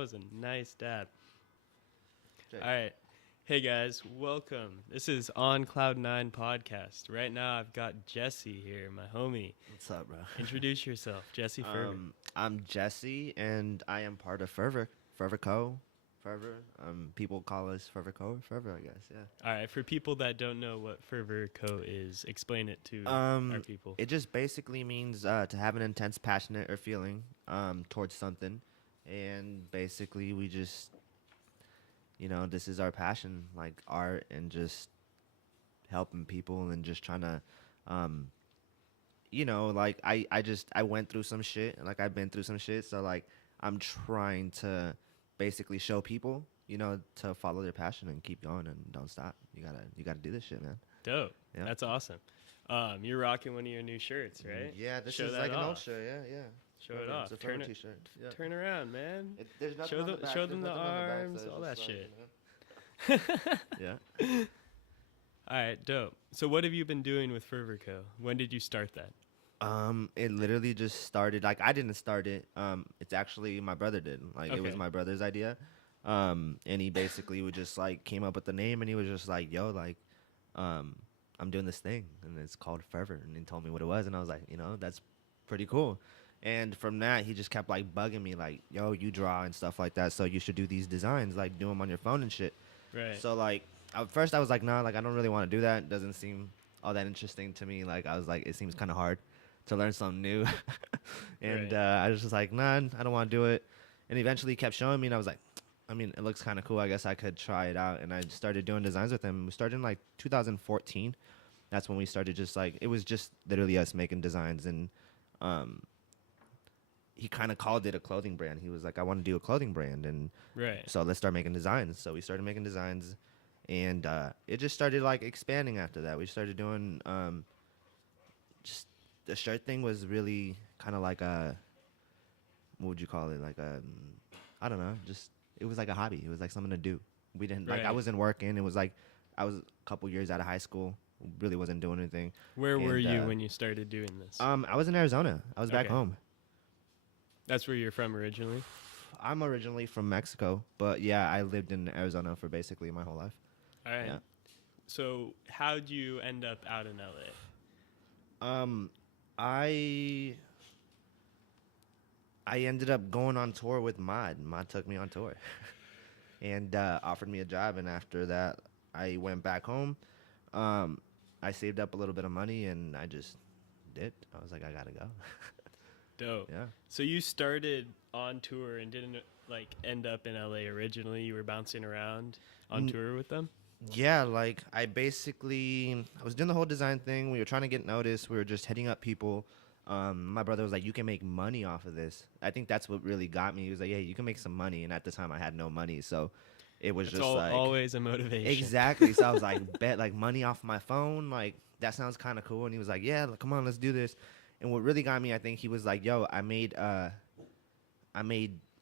was a nice dab. Jake. All right. Hey guys, welcome. This is On Cloud 9 podcast. Right now I've got Jessie here, my homie. What's up, bro? Introduce yourself, Jessie Ferber. I'm Jesse, and I am part of Fervor Co. Fervor. People call us Fervor Co. or Fervor, I guess. Yeah. All right, for people that don't know what Fervor Co. is, explain it to our people. It just basically means to have an intense, passionate or feeling towards something, and basically we just, this is our passion, like art and just helping people and just trying to, like I went through some shit, like I've been through some shit, so like I'm trying to basically show people, to follow their passion and keep going and don't stop. You gotta do this shit, man. Dope. Yeah. That's awesome. You're rocking one of your new shirts, right? Yeah, this Show is that like an off. old shirt. Yeah. Show it off. It's a Fervor t-shirt. Yeah. Turn around, man. There's nothing Show on them, the back. show There's them the nothing on the back, arms, so it's all that just like, shit. Yeah. All right, dope. So what have you been doing with Fervor Co? When did you start that? It literally just started. Like I didn't start it. It's actually my brother did. Like it was Okay. my brother's idea. And he basically would just like came up with the name, and he was just like, "Yo, like, I'm doing this thing, and it's called Fervor." And he told me what it was, and I was like, that's pretty cool. And from that, he just kept like bugging me, like, "Yo, you draw and stuff like that, so you should do these designs, like do them on your phone and shit." Right. So like at first I was like, nah, like I don't really want to do that. It doesn't seem all that interesting to me. Like I was like, it seems kind of hard to learn something new. And Right. I was just like, nah, I don't want to do it. And eventually he kept showing me, and I was like, I mean, it looks kind of cool. I guess I could try it out. And I started doing designs with him. We started in like 2014. That's when we started just like, it was just literally us making designs. And he kind of called it a clothing brand. He was like, I want to do a clothing brand. And Right. so let's start making designs. So we started making designs, and it just started like expanding after that. We started doing just the shirt thing was really kind of like a, what would you call it? Like a, I don't know, just it was like a hobby. It was like something to do. We didn't like I Right. wasn't working. It was like I was a couple years out of high school. Really wasn't doing anything. Where were And, you when you started doing this? I was in Arizona. I was back Okay. home. That's where you're from originally? I'm originally from Mexico, but yeah, I lived in Arizona for basically my whole life. All right. Yeah. So how'd you end up out in LA? I ended up going on tour with Mod. Mod took me on tour, and offered me a job. And after that, I went back home. I saved up a little bit of money, and I just did. I was like, I gotta go. Dope. Yeah. So you started on tour and didn't like end up in LA originally. You were bouncing around on Mm. tour with them? Yeah, like I was doing the whole design thing. We were trying to get noticed. We were just hitting up people. My brother was like, "You can make money off of this." I think that's what really got me. He was like, "Hey, you can make some money." And at the time, I had no money, so it was It's just like always a motivation. exactly. So I was like, "Bet like money off my phone. Like that sounds kind of cool." And he was like, "Yeah, like, come on, let's do this." And what really got me, I think, he was like, "Yo, I made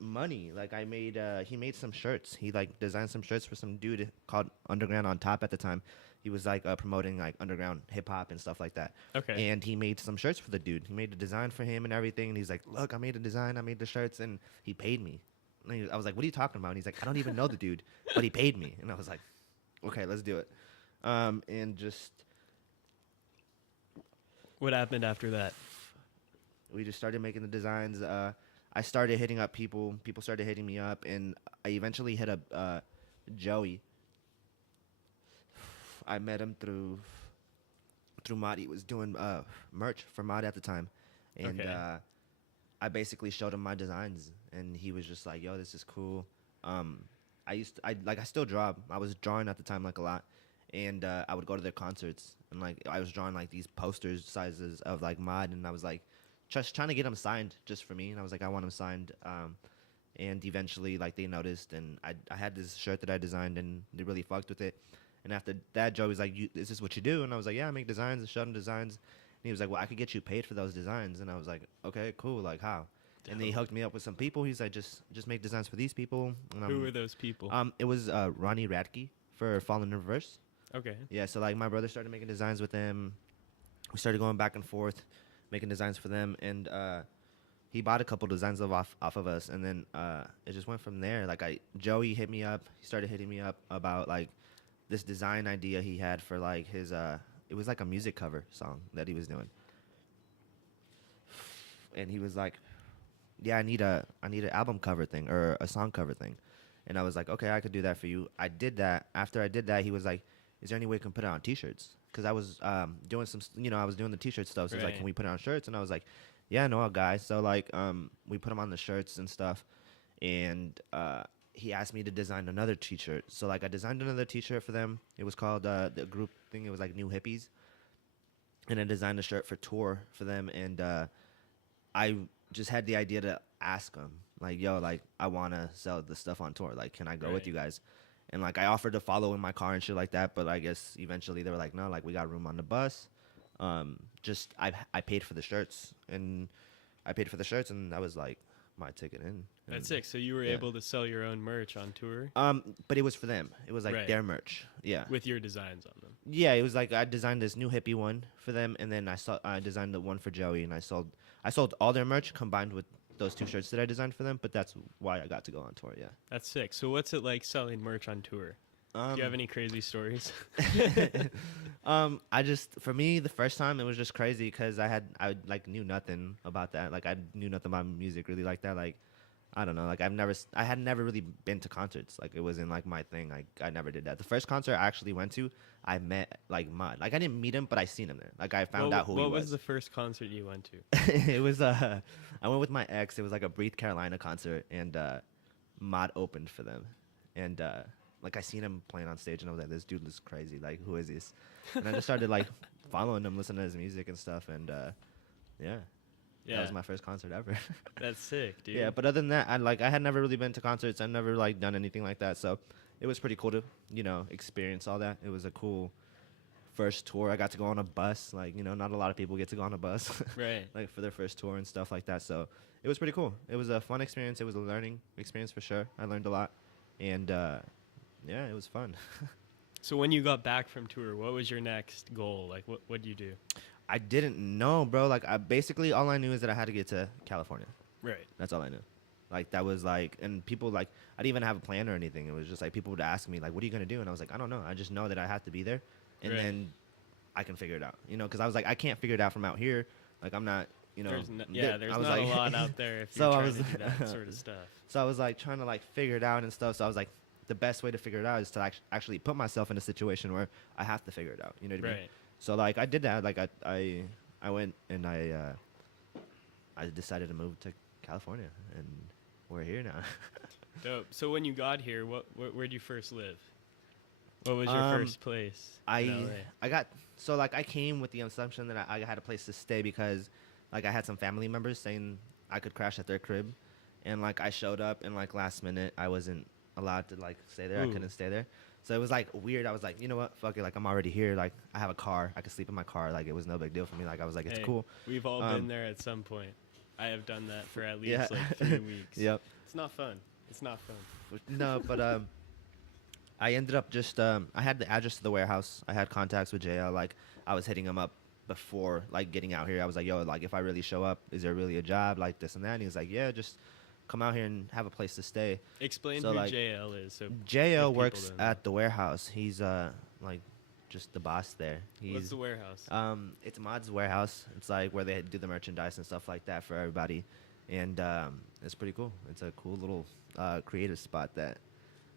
money. Like he made some shirts. He like designed some shirts for some dude called Underground on Top at the time. He was like promoting like underground hip hop and stuff like that. Okay. And he made some shirts for the dude. He made a design for him and everything. And he's like, "Look, I made a design. I made the shirts." And he paid me. And I was like, "What are you talking about?" And he's like, "I don't even know the dude, but he paid me." And I was like, "Okay, let's do it." And just What happened after that? we just started making the designs. I started hitting up people. People started hitting me up, and I eventually hit up Joey. I met him through Mod. He was doing merch for Mod at the time, and Okay. I basically showed him my designs, and he was just like, "Yo, this is cool." I still draw. I was drawing at the time like a lot, and I would go to their concerts, and like I was drawing like these posters sizes of like Mod, and I was like just trying to get them signed just for me, and I was like, I want them signed. And eventually like they noticed, and I had this shirt that I designed, and they really fucked with it. And after that, Joe was like, "Is this what you do?" And I was like, "Yeah, I make designs." And showed him designs. And he was like, "Well, I could get you paid for those designs." And I was like, "Okay, cool. Like how?" And then he Dope. hooked me up with some people. He's like, "Just make designs for these people." And Who were those people? it was Ronnie Radke for Fallen in Reverse. Okay. Yeah, so like my brother started making designs with him. We started going back and forth, making designs for them, and he bought a couple designs off of us, and then it just went from there. Like Joey hit me up. He started hitting me up about like this design idea he had for like his it was like a music cover song that he was doing, and he was like, yeah, I need an album cover thing or a song cover thing. And I was like, okay, I could do that for you. I did that. After I did that, he was like, is there any way we can put it on T-shirts? Because I was doing some, I was doing the T-shirt stuff. So he's like, can we put it on shirts? And I was like, yeah, no, guys. So like, we put them on the shirts and stuff. And he asked me to design another T-shirt. So like, I designed another T-shirt for them. It was called the group thing. It was like New Hippies. And I designed a shirt for tour for them. And I just had the idea to ask him, like, yo, like, I want to sell the stuff on tour. Like, can I go with you guys? And, like, I offered to follow in my car and shit like that. But I guess eventually they were like, no, like, we got room on the bus. I paid for the shirts. And that was, like, my ticket in. That's sick. So you were able to sell your own merch on tour? But it was for them. It was, like, their merch. Yeah. With your designs on them. Yeah, it was, like, I designed this New Hippie one for them. And then I designed the one for Joey. And I sold all their merch combined with those 2 shirts that I designed for them, but that's why I got to go on tour, yeah. That's sick. So what's it like selling merch on tour? Do you have any crazy stories? For me, the first time, it was just crazy because I like knew nothing about that. Like, I knew nothing about music really like that. Like, I don't know. Like, I had never really been to concerts. Like, it wasn't like my thing. I never did that. The first concert I actually went to, I met like Mud. Like, I didn't meet him, but I seen him there. Like, I found out who he was. What was the first concert you went to? It was I went with my ex. It was like a Breathe Carolina concert, and Mod opened for them, and like I seen him playing on stage, and I was like, this dude is crazy. Like, who is this? And I just started like following him, listening to his music and stuff, and yeah. That was my first concert ever. That's sick, dude. Yeah, but other than that, I had never really been to concerts. I never like done anything like that, so it was pretty cool to experience all that. It was a cool first tour. I got to go on a bus. Like, not a lot of people get to go on a bus, right? Like for their first tour and stuff like that. So it was pretty cool. It was a fun experience. It was a learning experience for sure. I learned a lot, and yeah, it was fun. So when you got back from tour, what was your next goal? Like, what did you do? I didn't know, bro. Like, basically all I knew is that I had to get to California. Right. That's all I knew. Like, that was like, and people like, I didn't even have a plan or anything. It was just like people would ask me like, what are you gonna do? And I was like, I don't know. I just know that I have to be there, and then I can figure it out. Because I was like, I can't figure it out from out here. Like, I'm not. There's not like, a lot out there if you're trying to do that sort of stuff. So I was like trying to like figure it out and stuff. So I was like, the best way to figure it out is to actually put myself in a situation where I have to figure it out. You know what I mean? Right. So like I did that. Like I went and I decided to move to California, and we're here now. Dope. So when you got here, where'd you first live? What was your first place? I came with the assumption that I had a place to stay because like I had some family members saying I could crash at their crib, and like I showed up and like last minute I wasn't allowed to like stay there. I couldn't stay there. So it was like weird. I was like, you know what? Fuck it. Like I'm already here. Like I have a car. I could sleep in my car. Like it was no big deal for me. Like I was like, it's cool. We've all been there at some point. I have done that for at least like 3 weeks. Yep. It's not fun. It's not fun. No, but I ended up just I had the address to the warehouse. I had contacts with JL. Like I was hitting him up before like getting out here. I was like, yo, like if I really show up, is there really a job? Like this and that. And he was like, yeah, just come out here and have a place to stay. Explain who like, JL is. So JL works at the warehouse. He's like just the boss there. What's the warehouse? It's Mod's warehouse. It's like where they do the merchandise and stuff like that for everybody, and it's pretty cool. It's a cool little creative spot that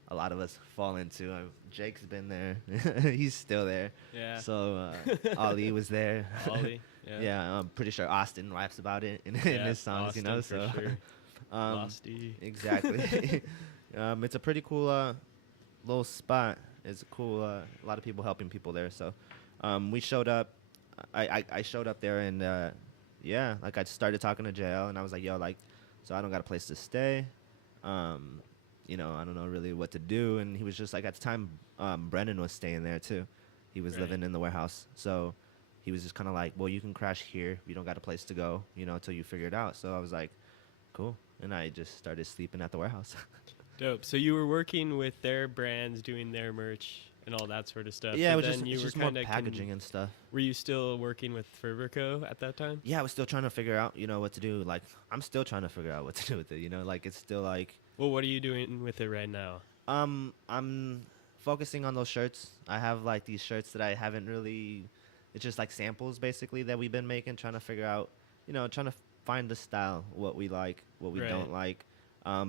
a lot of us fall into. Jake's been there. He's still there. Yeah. So Ali was there. Ollie. Yeah. Yeah. I'm pretty sure Austin raps about it in his songs. Austin, So. For sure. Losty. Exactly. It's a pretty cool little spot. It's cool. A lot of people helping people there. So we showed up. I showed up there and yeah, like I started talking to JL and I was like, yo, like, so I don't got a place to stay. I don't know really what to do. And he was just like, at the time, Brennan was staying there too. He was living in the warehouse. So he was just kind of like, well, you can crash here. You don't got a place to go, until you figure it out. So I was like, cool. And I just started sleeping at the warehouse. Dope. So you were working with their brands, doing their merch, and all that sort of stuff. Yeah, it But was then it's just more packaging and stuff. Were you still working with Ferberco at that time? Yeah, I was still trying to figure out, what to do. Like, I'm still trying to figure out what to do with it. Like it's still like. Well, what are you doing with it right now? I'm focusing on those shirts. I have like these shirts that I haven't really. It's just like samples basically that we've been making, trying to figure out, trying to find the style, what we like, what we don't like.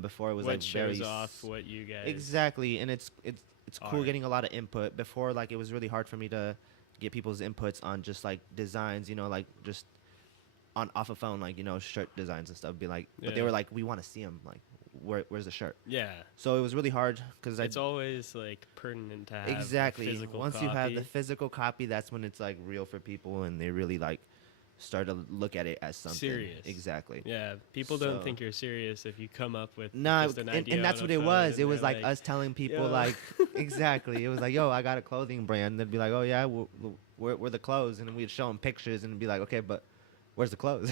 Before it was what like very shows off what you guys exactly, and it's cool are. getting a lot of input. Before, like, it was really hard for me to get people's inputs on just like designs, like just on off a phone, like shirt designs and stuff. Be like, but they Yeah. were like, we want to see them. Like, where's the shirt? Yeah. So it was really hard because It's always like pertinent to have a exactly physical once copy. you have the physical copy, that's when it's like real for people and they really like start to look at it as something Serious. Exactly. Yeah, people don't So- think you're serious if you come up with No, just an idea and that's on what a it phone was. and It was they're like us telling people "Yo." like exactly. It was like, yo, I got a clothing brand. They'd be like, oh yeah, we're the clothes, and then we'd show them pictures and be like, okay, but where's the clothes?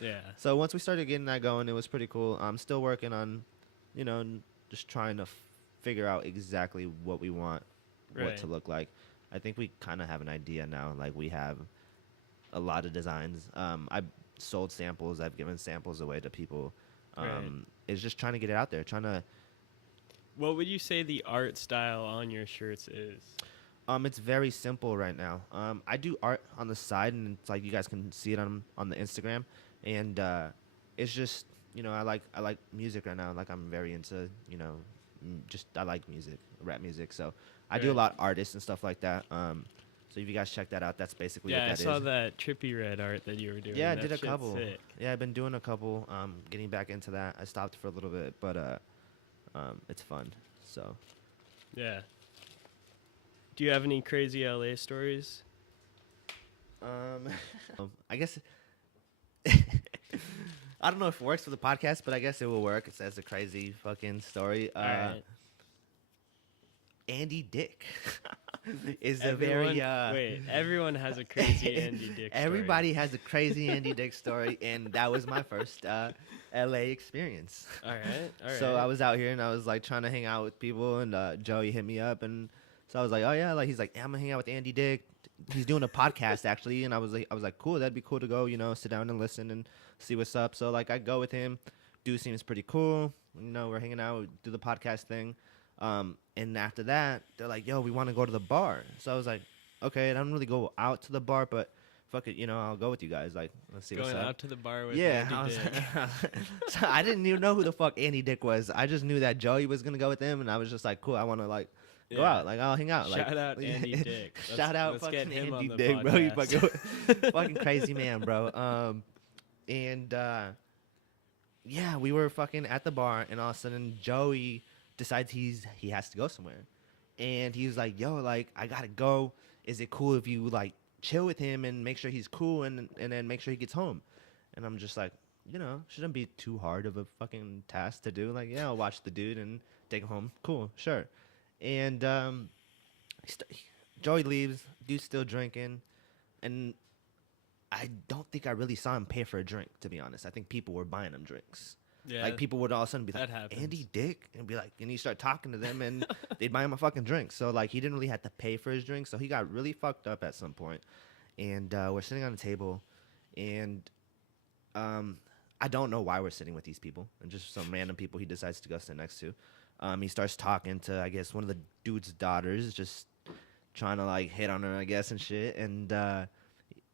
Yeah. So once we started getting that going, it was pretty cool. I'm still working on, just trying to figure out exactly what we want, what Right. to look like. I think we kind of have an idea now. Like we have a lot of designs. I've sold samples. I've given samples away to people. Right. It's just trying to get it out there. Trying to. What would you say the art style on your shirts is? It's very simple right now. I do art on the side, and it's like you guys can see it on the Instagram, and it's just I like music right now. Like I'm very into just I like music, rap music. So I do a Right. lot of artists and stuff like that. So if you guys check that out, that's basically Yeah, what I that saw is. that trippy red art that you were doing. Yeah, I That did a shit's couple. sick. Yeah, I've been doing a couple. Getting back into that. I stopped for a little bit, but it's fun. So Yeah. Do you have any crazy LA stories? I guess I don't know if it works for the podcast, but I guess it will work. It says a crazy fucking story. Alright. Andy Dick is a very wait. Everyone has a crazy Andy Dick story. everybody has a crazy Andy Dick story, and that was my first LA experience. All right. So I was out here and I was like trying to hang out with people, and Joey hit me up, and so I was like, oh yeah, like he's like, yeah, I'm gonna hang out with Andy Dick. He's doing a podcast actually, and I was like, cool, that'd be cool to go, sit down and listen and see what's up. So like I go with him. Dude seems pretty cool. We're hanging out, do the podcast thing. And after that, they're like, yo, we want to go to the bar. So I was like, okay, I don't really go out to the bar, but fuck it, I'll go with you guys. Like, let's see going what's up. out to the bar with Yeah, Andy Dick. so I didn't even know who the fuck Andy Dick was. I just knew that Joey was gonna go with him, and I was just like, cool, I want to like go Yeah. out, like I'll hang out. Like, Shout out Andy Dick. Shout out let's fucking get him Andy on the Dick, bro. You podcast. fucking crazy man, bro. And yeah, we were fucking at the bar, and all of a sudden Joey decides he has to go somewhere, and he was like, yo, like I gotta go. Is it cool if you like chill with him and make sure he's cool, and then make sure he gets home? And I'm just like, shouldn't be too hard of a fucking task to do. Like, yeah, I'll watch the dude and take him home. Cool, sure. And Joey leaves. Dude's still drinking, and I don't think I really saw him pay for a drink. To be honest, I think people were buying him drinks. Yeah. Like people would all of a sudden be that like, happens. Andy Dick, and be like, and you start talking to them, and they'd buy him a fucking drink. So like he didn't really have to pay for his drink. So he got really fucked up at some point. And we're sitting on a table, and I don't know why we're sitting with these people, and just some random people he decides to go sit next to. He starts talking to, I guess, one of the dude's daughters, just trying to like hit on her, I guess, and shit. And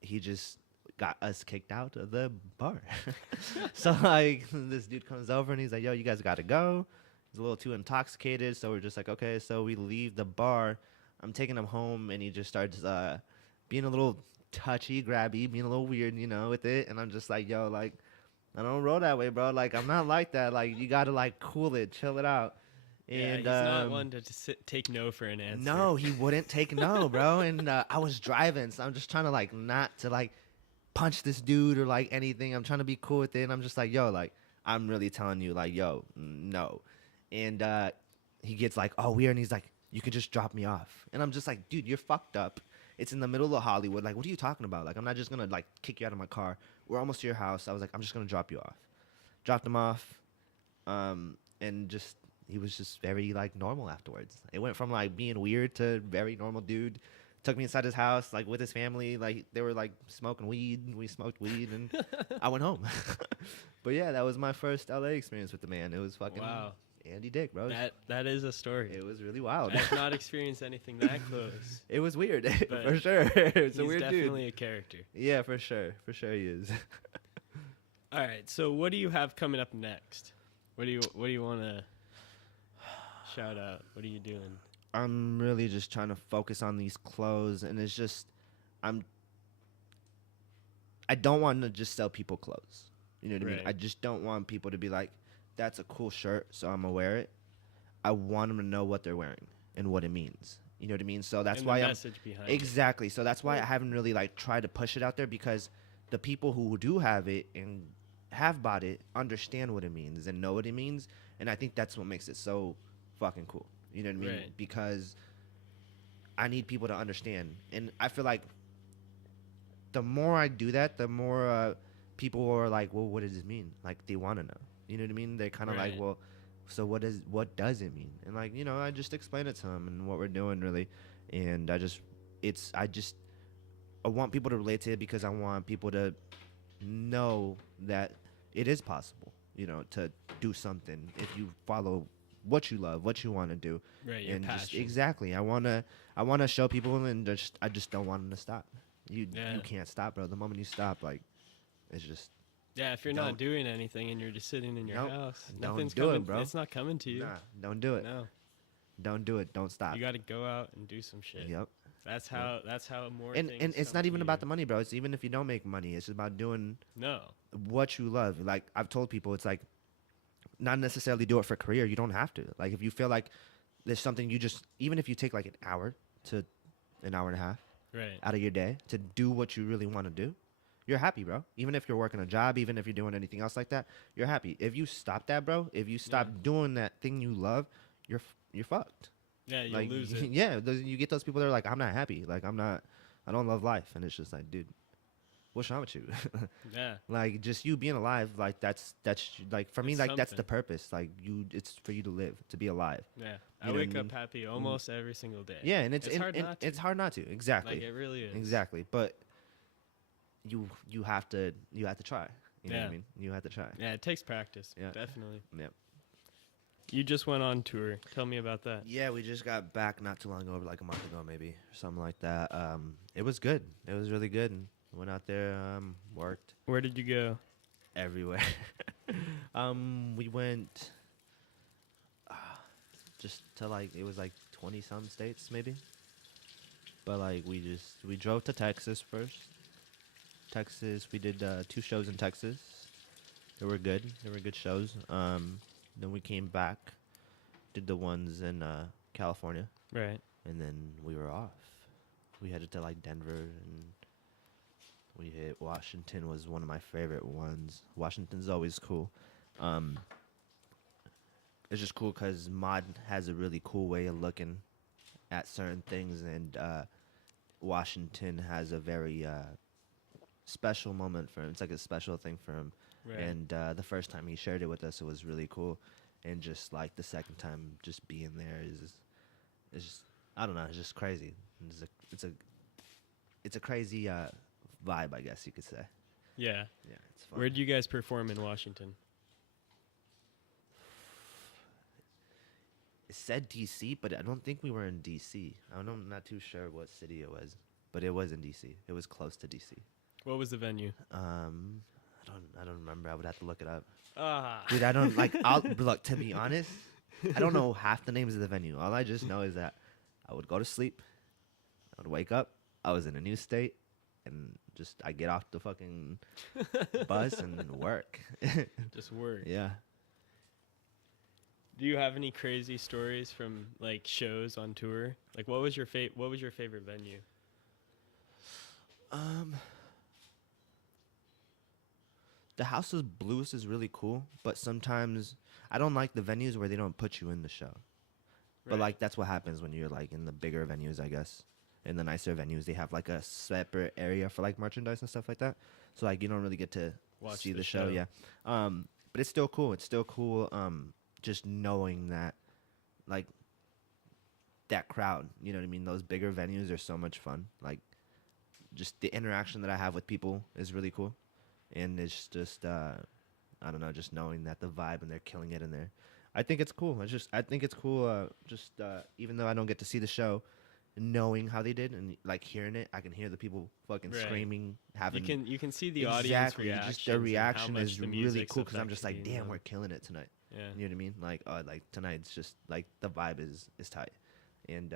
he just got us kicked out of the bar. So like this dude comes over and he's like, yo, you guys gotta go. He's a little too intoxicated, so we're just like, okay. So we leave the bar. I'm taking him home, and he just starts being a little touchy, grabby, being a little weird, with it. And I'm just like, yo, like, I don't roll that way, bro. Like, I'm not like that. Like, you gotta like cool it, chill it out. Yeah, And he's not one to take no for an answer. no, he wouldn't take no, bro. And I was driving, so I'm just trying to like not to like punch this dude or like anything. I'm trying to be cool with it, and I'm just like, yo, like I'm really telling you, like, yo, no. And he gets like, oh, weird, and he's like, you could just drop me off. And I'm just like, dude, you're fucked up. It's in the middle of Hollywood. Like, what are you talking about? Like, I'm not just gonna like kick you out of my car. We're almost to your house. I was like, I'm just gonna drop you off. Dropped him off, and just he was just very like normal afterwards. It went from like being weird to very normal dude. Took me inside his house like with his family. Like they were like smoking weed. We smoked weed and I went home. But yeah, that was my first LA experience with the man. It was fucking Wow. Andy Dick, bro. That is a story. It was really wild. I've not experienced anything that close. It was weird, But for sure. It's a He's weird definitely dude. a character. Yeah, for sure. For sure he is. All right. So what do you have coming up next? What do you want to shout out? What are you doing? I'm really just trying to focus on these clothes, and it's just I don't want to just sell people clothes. You know what I mean? Right. I just don't want people to be like, that's a cool shirt, so I'm gonna wear it. I want them to know what they're wearing and what it means. You know what I mean? So that's And why the I'm message behind exactly. So that's why I haven't really like tried to push it out there, because the people who do have it and have bought it understand what it means and know what it means, and I think that's what makes it so fucking cool. You know what I mean? Right. Because I need people to understand, and I feel like the more I do that, the more people are like, well, what does this mean? Like they want to know. You know what I mean? They're kind of like, Right. well, so what does it mean? And like, you know, I just explain it to them and what we're doing really, and I want people to relate to it, because I want people to know that it is possible, you know, to do something if you follow what you love, what you want to do. it. Right. Your And just passion. exactly, I wanna show people, and I just don't want them to stop. You Yeah. can't stop, bro. The moment you stop, like, it's just Yeah. If you're don't- not doing anything and you're just sitting in your Nope. house, Don't nothing's do it, coming. bro. It's not coming to you. nah, don't do it. No. Don't do it. Don't stop. You got to go out and do some shit. Yep. That's how. That's how more. And things it's come not to even about you. the money, bro. It's even if you don't make money, it's about doing No. what you love. Like I've told people, it's like not necessarily do it for career. You don't have to. Like if you feel like there's something, you just, even if you take like an hour to an hour and a half Right. out of your day to do what you really want to do, you're happy, bro. Even if you're working a job, even if you're doing anything else like that, you're happy. If you stop that, bro, if you stop Yeah. doing that thing you love, you're fucked. Yeah. You Like lose it. yeah, you get those people that are like, I'm not happy. Like I don't love life, and it's just like, dude, what's wrong with you? Yeah. Like just you being alive, like that's like for me, It's like that's the something. purpose. Like it's for you to live, to be alive. Yeah. You I know what I wake up mean? happy almost every single day. Yeah, and it's hard not to. it's hard not to. Exactly. Like it really is. Exactly. But you have to try. You know what Yeah. I mean? You have to try. Yeah. It takes practice. Yeah. Definitely. Yep. You just went on tour. Tell me about that. Yeah, we just got back not too long ago, like a month ago maybe, or something like that. It was good. It was really good, and went out there, worked Where did you go? everywhere. We went just to like, it was like 20 some states maybe. But like we drove to Texas first. Texas, we did 2 shows in Texas. They were good. They were good shows. Then we came back, did the ones in California, Right. and then we were off. We headed to like Denver, and we hit Washington. Was one of my favorite ones. Washington's always cool. It's just cool because mod has a really cool way of looking at certain things, and Washington has a very special moment for him. It's like a special thing for him. Right. And the first time he shared it with us, it was really cool. And just like the second time, just being there is just, I don't know, it's just crazy. It's a crazy vibe, I guess you could say. Yeah. Yeah, it's fun. Where did you guys perform in Washington? It said DC, but I don't think we were in DC. I'm not too sure what city it was, but it was in DC. It was close to DC. What was the venue? I don't remember. I would have to look it up. Ah. Dude, I don't like. Look, to be honest, I don't know half the names of the venue. All I just know is that I would go to sleep, I would wake up, I was in a new state, and just I get off the fucking bus and work. Just work. Yeah. Do you have any crazy stories from like shows on tour? Like what was your favorite venue? The House of Blues is really cool, but sometimes I don't like the venues where they don't put you in the show. But Right. like that's what happens when you're like in the bigger venues, I guess. In the nicer venues, they have like a separate area for like merchandise and stuff like that. So like you don't really get to Watch see the the show, show. yeah. But it's still cool. It's still cool. Just knowing that like that crowd. You know what I mean? Those bigger venues are so much fun. Like just the interaction that I have with people is really cool, and it's just I don't know, just knowing that the vibe and they're killing it in there. I think it's cool. I think it's cool. Even though I don't get to see the show, knowing how they did and like hearing it, I can hear the people fucking Right. screaming, having You can see the audience exactly. reaction. Just their reaction is really cool because I'm I'm just like, damn, we're killing it tonight. Yeah. You know what I mean? Like tonight's just like the vibe is tight, and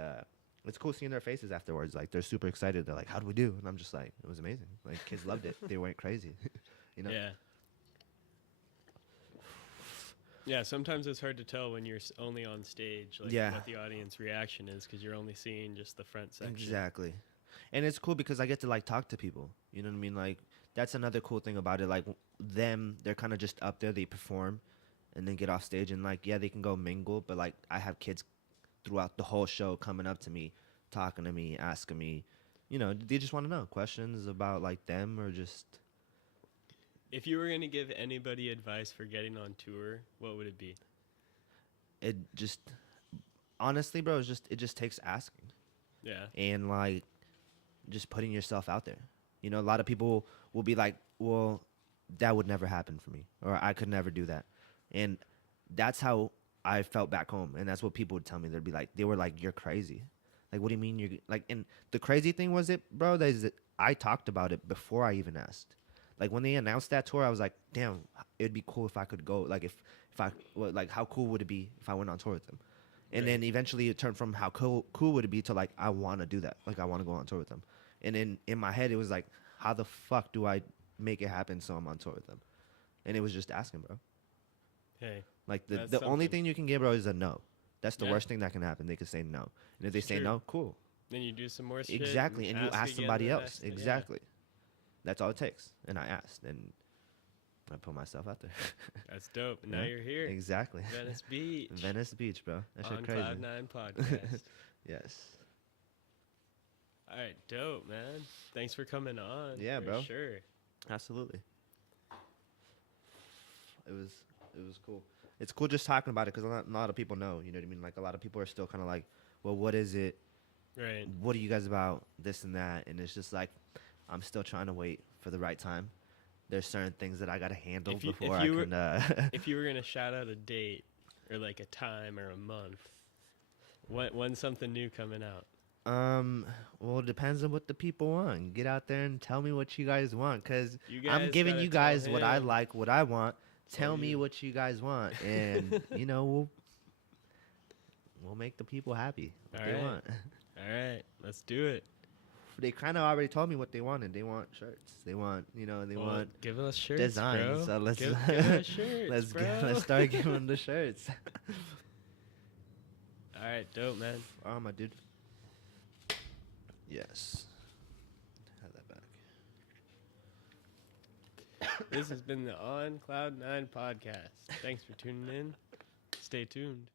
it's cool seeing their faces afterwards. Like they're super excited. They're like, "How do we do?" And I'm just like, "It was amazing. Like kids loved it. They went crazy." You know? Yeah. Yeah, sometimes it's hard to tell when you're only on stage, like Yeah. what the audience reaction is, because you're only seeing just the front section. Exactly. And it's cool because I get to like talk to people. You know what I mean? Like that's another cool thing about it. Like they're kind of just up there. They perform, and then get off stage, and like yeah, they can go mingle. But like I have kids throughout the whole show coming up to me, talking to me, asking me. You know, they just want to know questions about like them or just. If you were going to give anybody advice for getting on tour, what would it be? It just honestly, bro, it just takes asking. Yeah. And like just putting yourself out there. You know, a lot of people will be like, well, that would never happen for me, or I could never do that. And that's how I felt back home. And that's what people would tell me. They were like, you're crazy. Like, what do you mean you're like, and the crazy thing was that I talked about it before I even asked. Like when they announced that tour, I was like, damn, it'd be cool if I could go. Like if like how cool would it be if I went on tour with them? And then eventually it turned from how cool would it be to like, I want to do that. Like I want to go on tour with them. And then in my head, it was like, how the fuck do I make it happen so I'm on tour with them? And it was just asking, bro. Hey. Like That's the only something. thing you can get, bro, is a no. That's the Yeah. worst thing that can happen. They could say no. And if they say True. no, cool. Then you do some more shit. Exactly. And you ask again somebody the else. next- yeah. Exactly. That's all it takes. And I asked. And I put myself out there. That's dope. And now Yeah. you're here. Exactly. Venice Beach. Venice Beach, bro. That shit on crazy. Cloud9 podcast. Yes. All right, dope, man. Thanks for coming on. Yeah, for bro. Sure. Absolutely. It was cool. It's cool just talking about it because a lot of people know. You know what I mean? Like a lot of people are still kind of like, well, what is it? Right. What are you guys about? This and that. And it's just like, I'm still trying to wait for the right time. There's certain things that I got to handle If you- before if I you were- can. If you were gonna shout out a date or like a time or a month, when's something new coming out? Well, it depends on what the people want. Get out there and tell me what you guys want, cause You I'm guys giving gotta you tell guys what I him. like, what I want. Tell Tell me you. what you guys want, and you know we'll make the people happy. What they Alright. want. All right, let's do it. They kind of already told me what they wanted. They want shirts. They want they Well, want give us shirts, designs. bro. So let's give us shirts, let's bro. start giving them the shirts. All right, dope, man. Oh my dude. Yes. Have that back. This has been the On Cloud9 podcast. Thanks for tuning in. Stay tuned.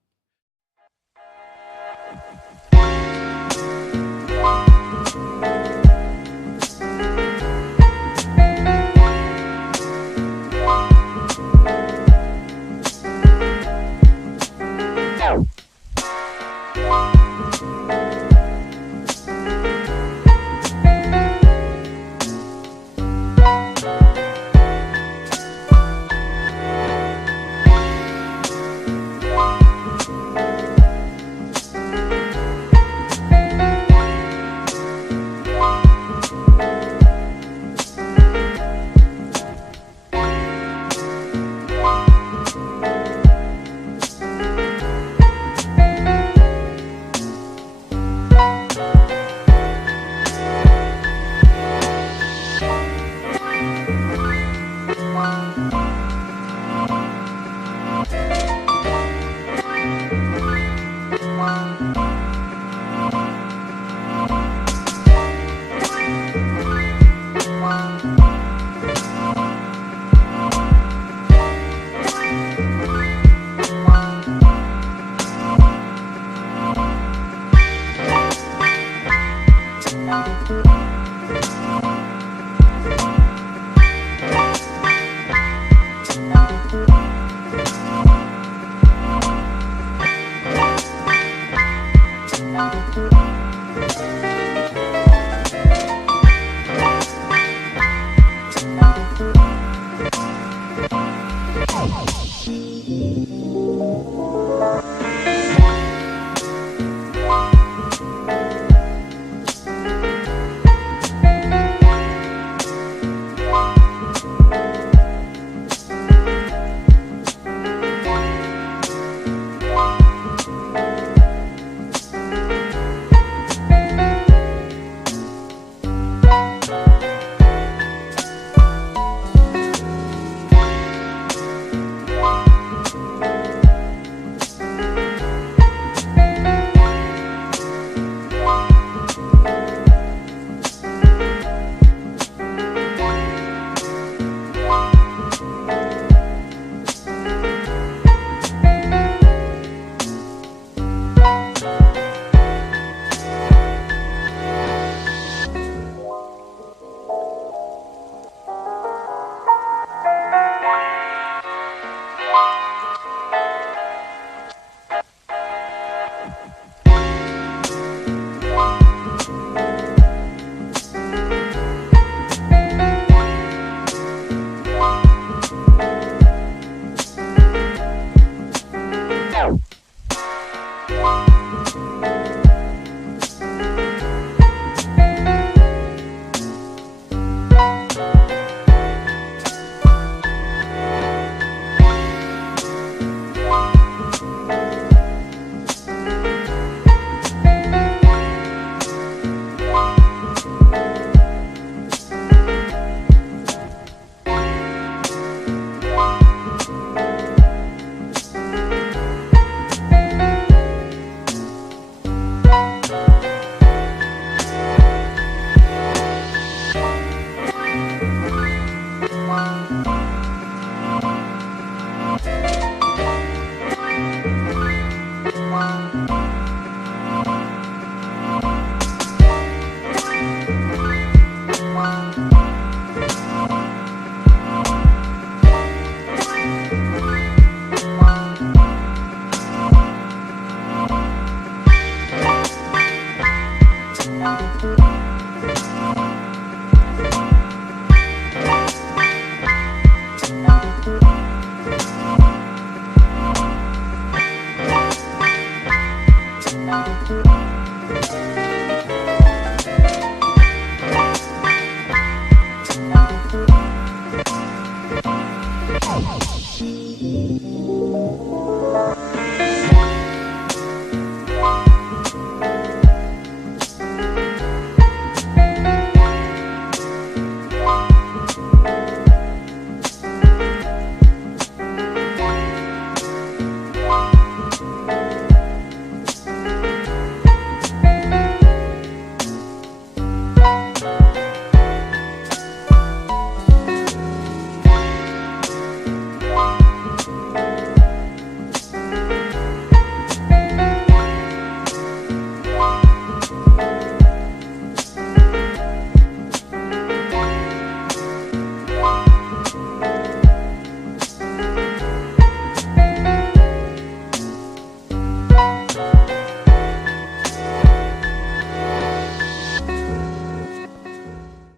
Bye.